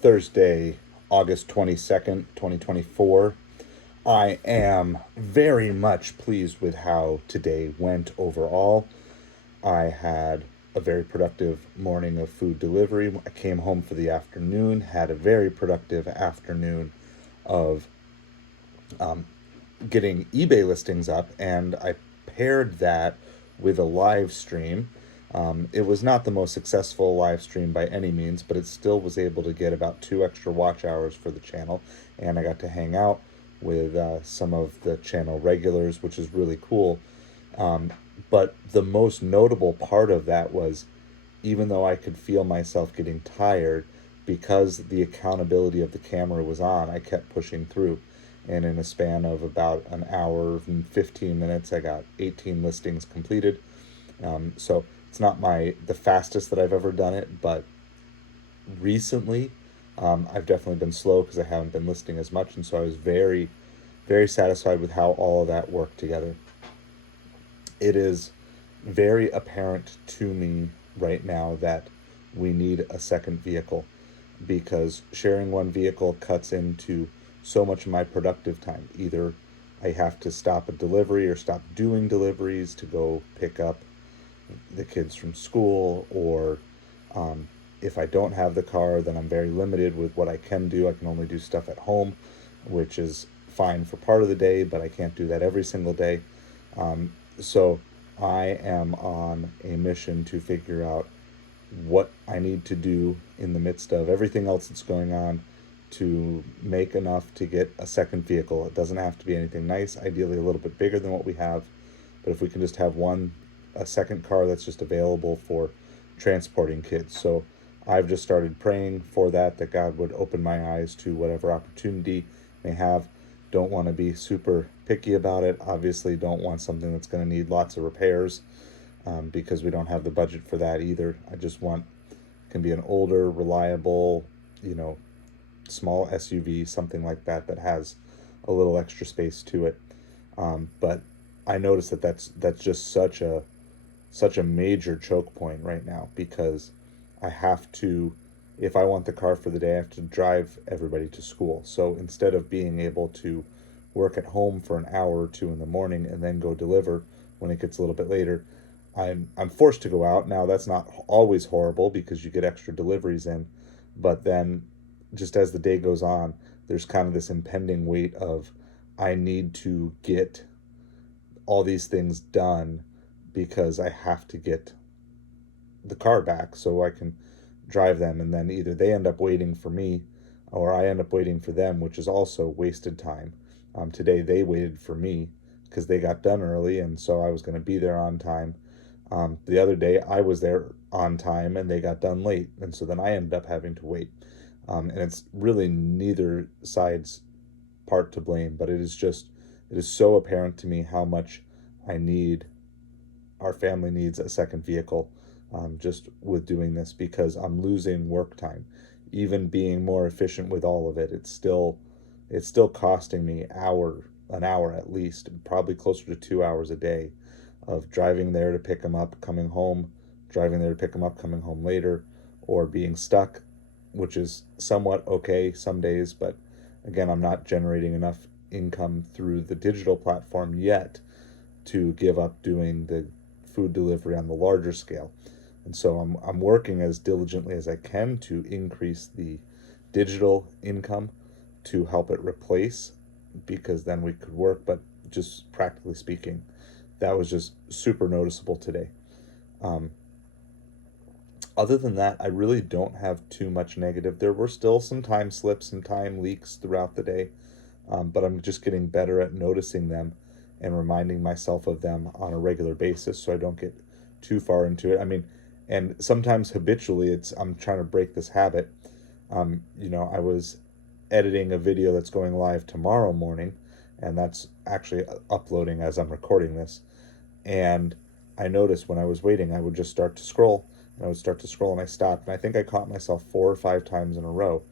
Thursday, August 22nd, 2024. I am very much pleased with how today went overall. I had a very productive morning of food delivery. I came home for the afternoon, had a very productive afternoon of getting eBay listings up, and I paired that with a live stream. It was not the most successful live stream by any means, but it still was able to get about 2 extra watch hours for the channel, and I got to hang out with some of the channel regulars, which is really cool. But the most notable part of that was, even though I could feel myself getting tired, because the accountability of the camera was on, I kept pushing through. And in a span of about an hour and 15 minutes, I got 18 listings completed. So it's not the fastest that I've ever done it, but recently I've definitely been slow because I haven't been listing as much. And so I was very, very satisfied with how all of that worked together. It is very apparent to me right now that we need a second vehicle, because sharing one vehicle cuts into so much of my productive time. Either I have to stop a delivery or stop doing deliveries to go pick up the kids from school, or if I don't have the car, then I'm very limited with what I can do. I can only do stuff at home, which is fine for part of the day, but I can't do that every single day. So I am on a mission to figure out what I need to do in the midst of everything else that's going on to make enough to get a second vehicle. It doesn't have to be anything nice, ideally a little bit bigger than what we have, but if we can just have a second car that's just available for transporting kids. So I've just started praying for that God would open my eyes to whatever opportunity may have. Don't want to be super picky about it. Obviously, don't want something that's going to need lots of repairs, because we don't have the budget for that either. I just want, can be an older, reliable, small SUV, something like that has a little extra space to it. But I noticed that's just such a major choke point right now, because I have to, if I want the car for the day, I have to drive everybody to school. So instead of being able to work at home for an hour or two in the morning and then go deliver when it gets a little bit later, I'm forced to go out. Now that's not always horrible because you get extra deliveries in, but then just as the day goes on, there's kind of this impending weight of, I need to get all these things done because I have to get the car back so I can drive them, and then either they end up waiting for me or I end up waiting for them, which is also wasted time. Today they waited for me because they got done early, and so I was going to be there on time. The other day I was there on time and they got done late, and so then I ended up having to wait. And it's really neither side's part to blame, but it is so apparent to me how much I need, our family needs a second vehicle, just with doing this, because I'm losing work time. Even being more efficient with all of it, it's still costing me an hour at least, probably closer to 2 hours a day of driving there to pick them up, coming home, driving there to pick them up, coming home later, or being stuck, which is somewhat okay some days, but again, I'm not generating enough income through the digital platform yet to give up doing the food delivery on the larger scale. And so I'm working as diligently as I can to increase the digital income to help it replace, because then we could work. But just practically speaking, that was just super noticeable today. Um, Other than that, I really don't have too much negative. There were still some time slips and time leaks throughout the day, but I'm just getting better at noticing them and reminding myself of them on a regular basis so I don't get too far into it. I mean, and sometimes habitually, I'm trying to break this habit. I was editing a video that's going live tomorrow morning, and that's actually uploading as I'm recording this. And I noticed when I was waiting, I would just start to scroll, and I would start to scroll, and I stopped. And I think I caught myself 4 or 5 times in a row